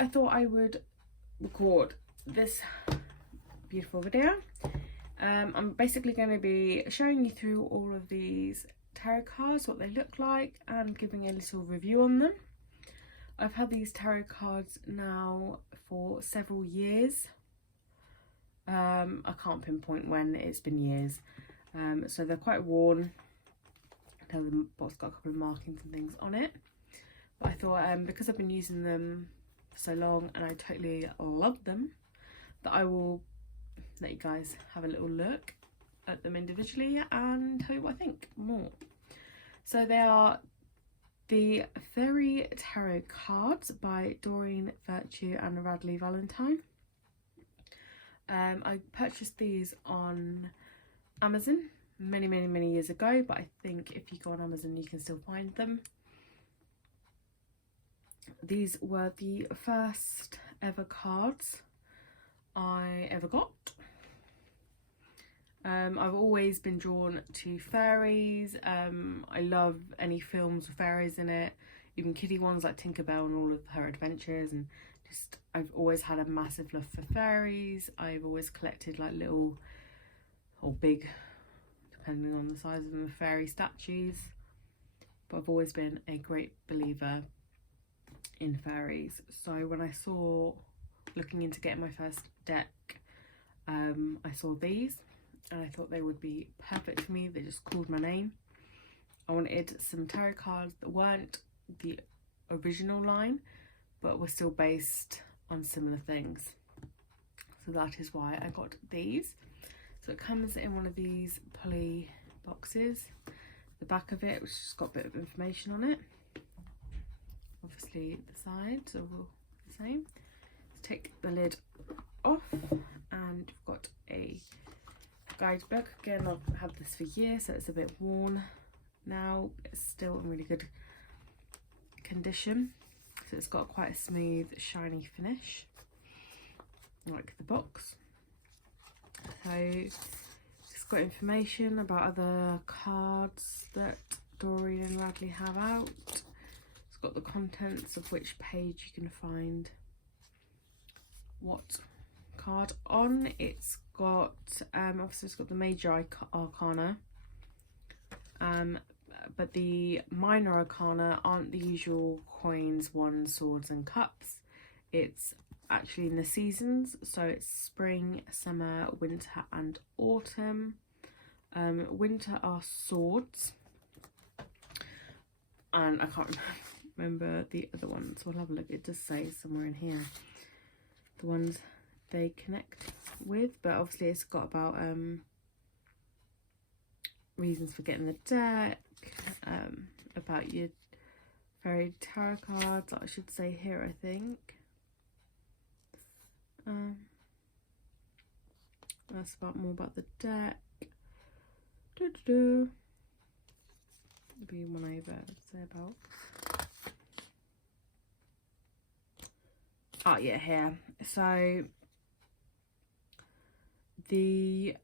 I thought I would record this beautiful video. I'm basically going to be showing you through all of these tarot cards, what they look like, and giving a little review on them. I've had these tarot cards now for several years. I can't pinpoint when, it's been years. So they're quite worn. The box got a couple of markings and things on it. But I thought because I've been using them for so long and I totally love them, that I will let you guys have a little look at them individually and tell you what I think more. So they are the Fairy Tarot Cards by doreenvirtue and Radley Valentine. I purchased these on Amazon many years ago, but I think if you go on Amazon you can still find them. These were the first ever cards I ever got. I've always been drawn to fairies. I love any films with fairies in it, even kiddie ones like Tinkerbell and all of her adventures, and just I've always had a massive love for fairies. I've always collected like little or big, depending on the size of them, fairy statues, but I've always been a great believer in fairies. So when I saw, looking into getting my first deck, I saw these and I thought they would be perfect for me. They just called my name. I wanted some tarot cards that weren't the original line but were still based on similar things, so that is why I got these. So it comes in one of these poly boxes. The back of it, which has got a bit of information on it. Obviously the sides are all the same. Let's take the lid off, and we've got a guidebook. Again, I've had this for years, so it's a bit worn now. It's still in really good condition. So it's got quite a smooth, shiny finish, like the box. So it's got information about other cards that Doreen and Radley have out. It's got the contents of which page you can find what card on. It's got obviously it's got the major arcana, but the minor arcana aren't the usual coins, wands, swords and cups. It's actually in the seasons, so it's spring, summer, winter and autumn. Winter are swords, and I can't remember the other ones, so I'll have a look. It does say somewhere in here the ones they connect with, but obviously it's got about reasons for getting the deck, about your fairy tarot cards, I should say here, I think. That's about more about the deck. There'll be one over, say about. Oh yeah, here. So the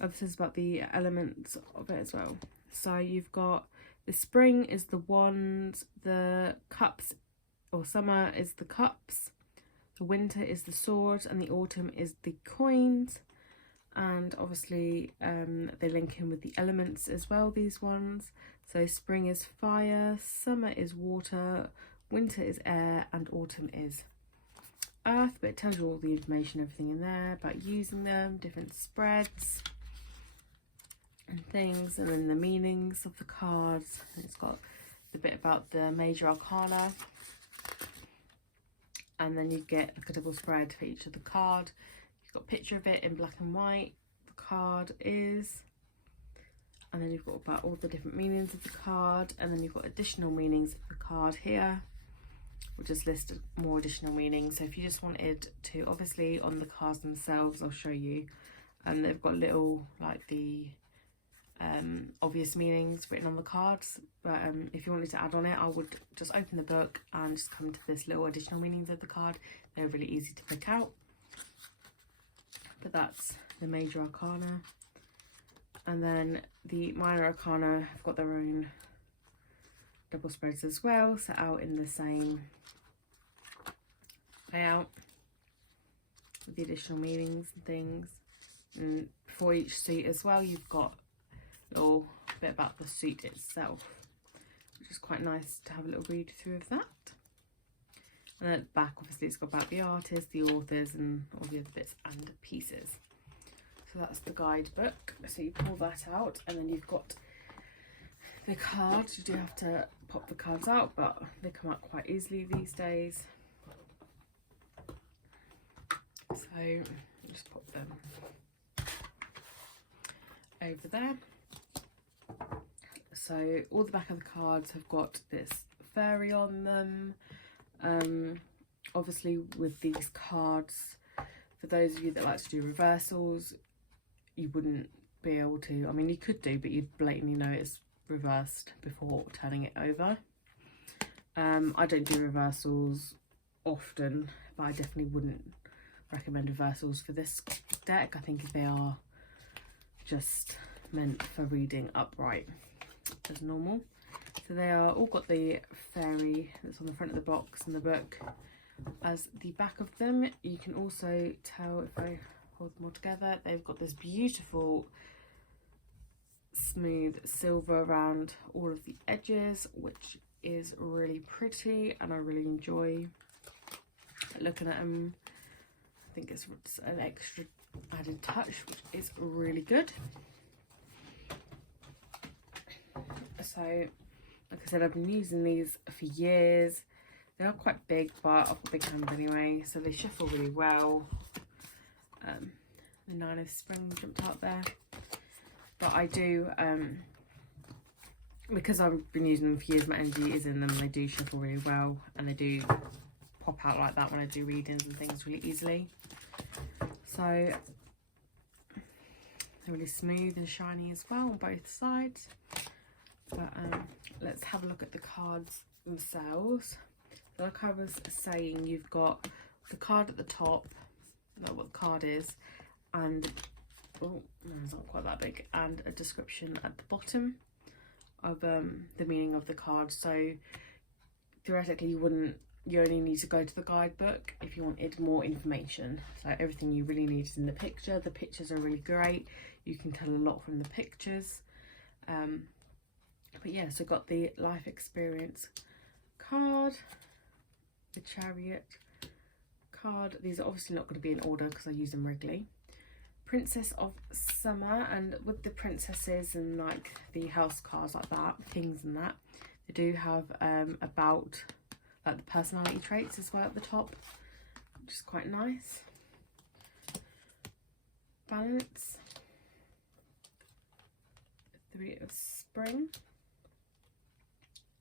this is about the elements of it as well. So you've got the spring is the wands, the cups, or summer is the cups, the winter is the swords, and the autumn is the coins. And obviously they link in with the elements as well, these ones. So spring is fire, summer is water, winter is air, and autumn is earth. But it tells you all the information, everything in there about using them, different spreads and things, and then the meanings of the cards. And it's got the bit about the major arcana, and then you get like a double spread for each of the card. You've got a picture of it in black and white, the card is, and then you've got about all the different meanings of the card, and then you've got additional meanings of the card here, which is listed more additional meanings. So if you just wanted to, obviously on the cards themselves I'll show you, and they've got little like the obvious meanings written on the cards, but if you wanted to add on it, I would just open the book and just come to this little additional meanings of the card. They're really easy to pick out. But that's the major arcana, and then the minor arcana have got their own double spreads as well, set out in the same layout with the additional meanings and things. And for each suit as well, you've got a little bit about the suit itself, which is quite nice to have a little read through of that. And at the back, obviously, it's got about the artists, the authors, and all the other bits and pieces. So that's the guidebook. So you pull that out, and then you've got the cards. You do have to pop the cards out, but they come out quite easily these days. So just pop them over there. So all the back of the cards have got this fairy on them. Obviously with these cards, for those of you that like to do reversals, you wouldn't be able to, I mean you could do, but you'd blatantly know it's reversed before turning it over. I don't do reversals often, but I definitely wouldn't recommend reversals for this deck. I think they are just meant for reading upright as normal. So they are all got the fairy that's on the front of the box and the book as the back of them. You can also tell if I hold them all together, they've got this beautiful smooth silver around all of the edges, which is really pretty, and I really enjoy looking at them. I think it's an extra added touch, which is really good. So like I said, I've been using these for years. They are quite big, but I've got big hands anyway, so they shuffle really well. The 9 of Spring jumped out there, but I do, because I've been using them for years, my energy is in them. They do shuffle really well, and they do pop out like that when I do readings and things really easily. So they're really smooth and shiny as well on both sides. But let's have a look at the cards themselves. So like I was saying, you've got the card at the top, not what the card is, and oh no, it's not quite that big, and a description at the bottom of the meaning of the card. So theoretically you only need to go to the guidebook if you wanted more information. So everything you really need is in the picture. The pictures are really great. You can tell a lot from the pictures. But yeah, so got the life experience card, the chariot card. These are obviously not going to be in order because I use them regularly. Princess of Summer, and with the princesses and like the house cards like that, things and that, they do have about like the personality traits as well at the top, which is quite nice. Balance, 3 of Spring,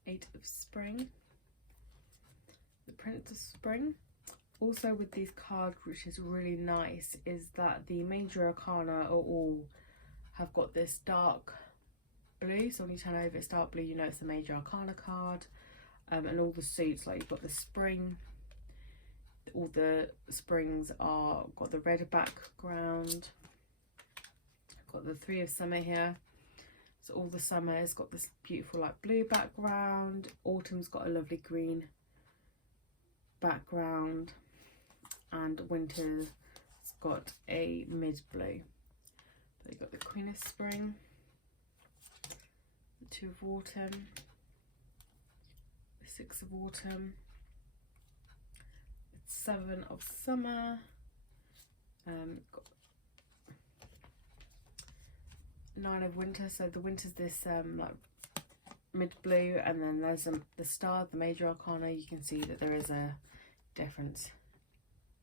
8 of Spring, the Prince of Spring. Also with these cards, which is really nice, is that the major arcana are all have got this dark blue. So when you turn over it's dark blue, you know it's the major arcana card. And all the suits, like you've got the spring, all the springs are got the red background. I've got the 3 of Summer here. So all the summer has got this beautiful like blue background. Autumn's got a lovely green background, and winter's got a mid blue. But you've got the Queen of Spring, the 2 of Autumn, the 6 of Autumn, the 7 of Summer, got 9 of Winter. So the winter's this like mid blue, and then there's the star, the major arcana. You can see that there is a difference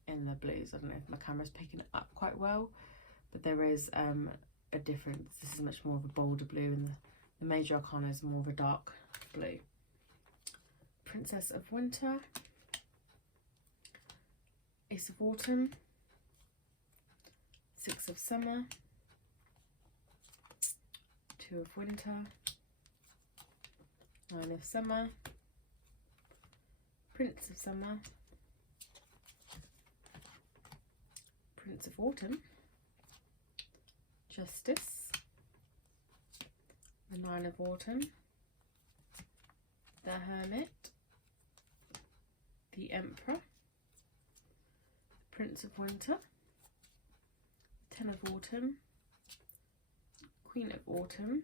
in the blues. I don't know if my camera's picking it up quite well, but there is a difference. This is much more of a bolder blue, and the major arcana is more of a dark blue. Princess of Winter, Ace of Autumn, 6 of Summer, 2 of Winter, 9 of Summer, Prince of Summer, Prince of Autumn, Justice, the 9 of Autumn, the Hermit, the Emperor, Prince of Winter, Ten of Autumn, Queen of Autumn,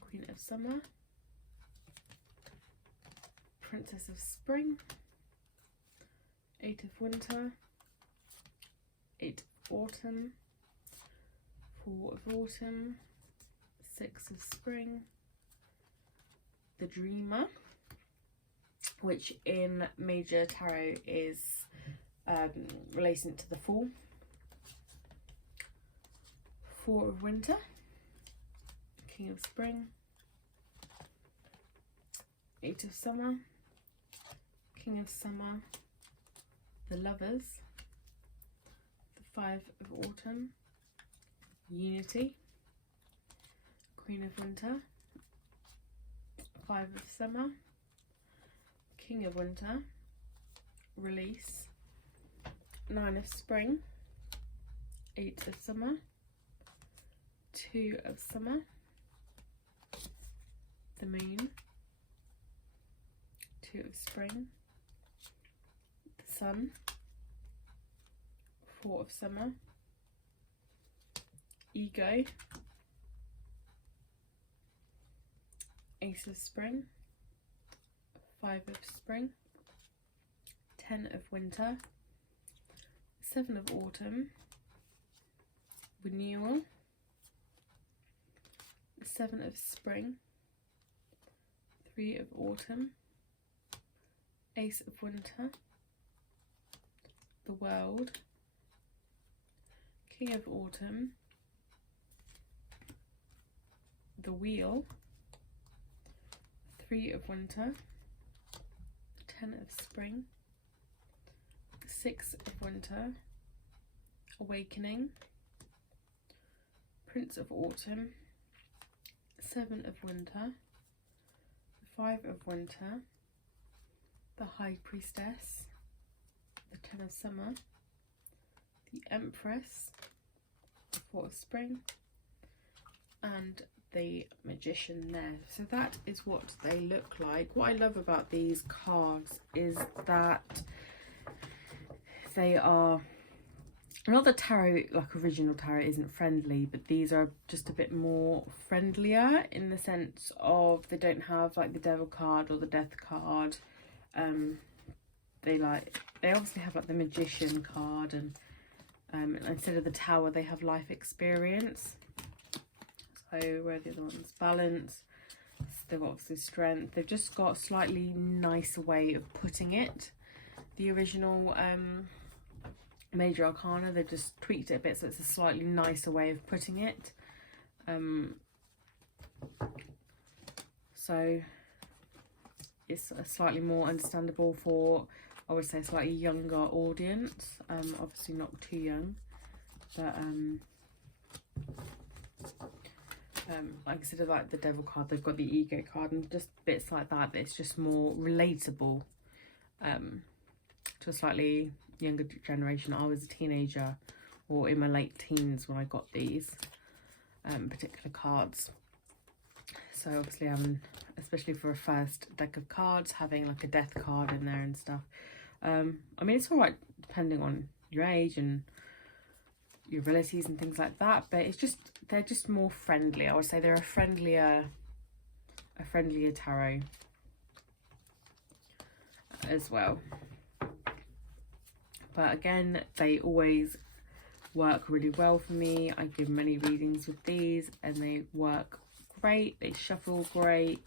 Queen of Summer, Princess of Spring, Eight of Winter, Eight of Autumn, Four of Autumn, Six of Spring, the Dreamer, which in Major Tarot is relating to the Fool, Four of Winter, King of Spring, Eight of Summer, King of Summer, the Lovers, the Five of Autumn, Unity, Queen of Winter, Five of Summer, King of Winter, Release, Nine of Spring, Eight of Summer, Two of Summer, the Moon, Two of Spring, the Sun, Four of Summer, Ego, Ace of Spring, Five of Spring, Ten of Winter, Seven of Autumn, Renewal, Seven of Spring, Three of Autumn, Ace of Winter, the World, King of Autumn, the Wheel, Three of Winter, Ten of Spring, Six of Winter, Awakening, Prince of Autumn, Seven of Winter, Five of Winter, the High Priestess, the Ten of Summer, the Empress, Four of Spring, and the Magician there. So that is what they look like. What I love about these cards is that they are, not that tarot, like original tarot, isn't friendly, but these are just a bit more friendlier in the sense of they don't have like the Devil card or the Death card. They obviously have like the Magician card, and instead of the Tower they have Life Experience. So where are the other ones? Balance. They've got obviously Strength. They've just got a slightly nicer way of putting it. The original Major Arcana, they've just tweaked it a bit so it's a slightly nicer way of putting it. So it's a slightly more understandable for, I would say, a slightly younger audience. Obviously not too young, but like I said, like the Devil card, they've got the Ego card and just bits like that. It's just more relatable to a slightly younger generation. I was a teenager or in my late teens when I got these particular cards. So obviously especially for a first deck of cards, having like a Death card in there and stuff. I mean, it's all right depending on your age and your abilities and things like that, but it's just, they're just more friendly. I would say they're a friendlier tarot as well. But again, they always work really well for me. I give many readings with these and they work great. They shuffle great.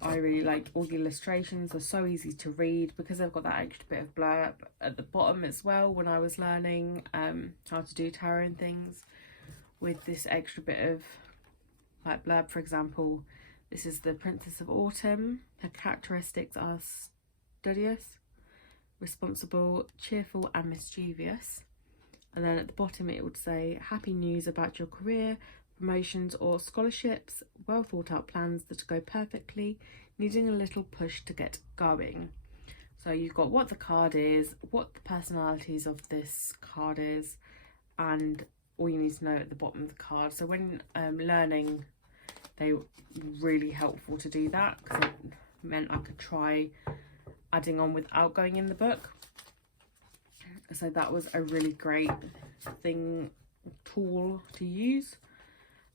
I really like all the illustrations. They're so easy to read because I've got that extra bit of blurb at the bottom as well when I was learning how to do tarot and things. With this extra bit of like blurb, for example, this is the Princess of Autumn. Her characteristics are studious, responsible, cheerful and mischievous. And then at the bottom it would say, happy news about your career, promotions or scholarships, well thought out plans that go perfectly, needing a little push to get going. So you've got what the card is, what the personalities of this card is, and all you need to know at the bottom of the card. So when learning, they were really helpful to do that because it meant I could try adding on without going in the book. So that was a really great tool to use.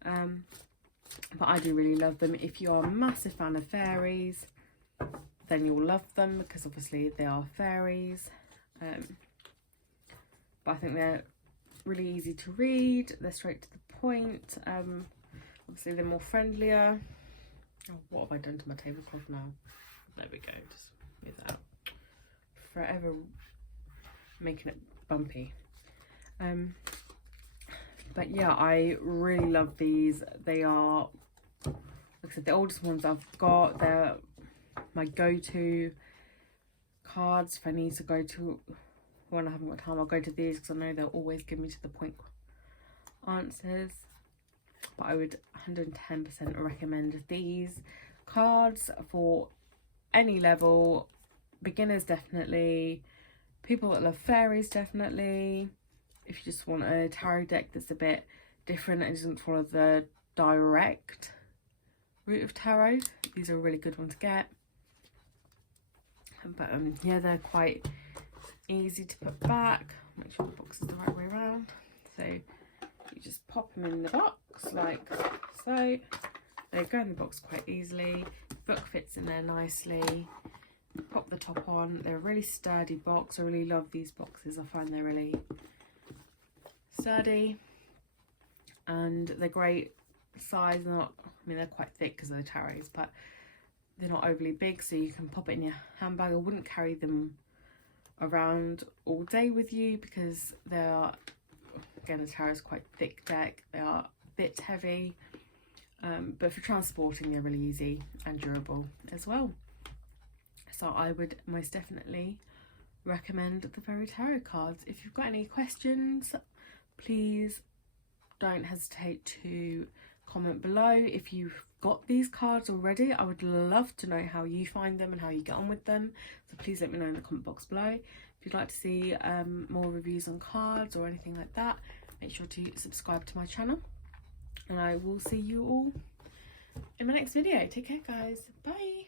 But I do really love them. If you are a massive fan of fairies, then you'll love them, because obviously they are fairies. But I think they're really easy to read. They're straight to the point. Obviously they're more friendlier. Oh, what have I done to my tablecloth now? There we go. Just move that out. Forever making it bumpy. But yeah, I really love these. They are, like I said, the oldest ones I've got. They're my go-to cards. If I need to go to, when I haven't got time, I'll go to these, because I know they'll always give me to the point answers. But I would 110% recommend these cards for any level. Beginners definitely, people that love fairies definitely. If you just want a tarot deck that's a bit different and doesn't follow the direct route of tarot, these are a really good one to get. But yeah, they're quite easy to put back. Make sure the box is the right way around. So you just pop them in the box like so. They go in the box quite easily. The book fits in there nicely. Pop the top on. They're a really sturdy box. I really love these boxes. I find they're really sturdy, and they're great size. Not, I mean, they're quite thick because of the tarots, but they're not overly big, so you can pop it in your handbag. I wouldn't carry them around all day with you, because they are, again, the tarot is quite thick deck. They are a bit heavy, but for transporting they're really easy and durable as well. So I would most definitely recommend the Fairy Tarot cards. If you've got any questions, please don't hesitate to comment below. If you've got these cards already, I would love to know how you find them and how you get on with them. So please let me know in the comment box below. If you'd like to see more reviews on cards or anything like that, make sure to subscribe to my channel. And I will see you all in my next video. Take care, guys. Bye.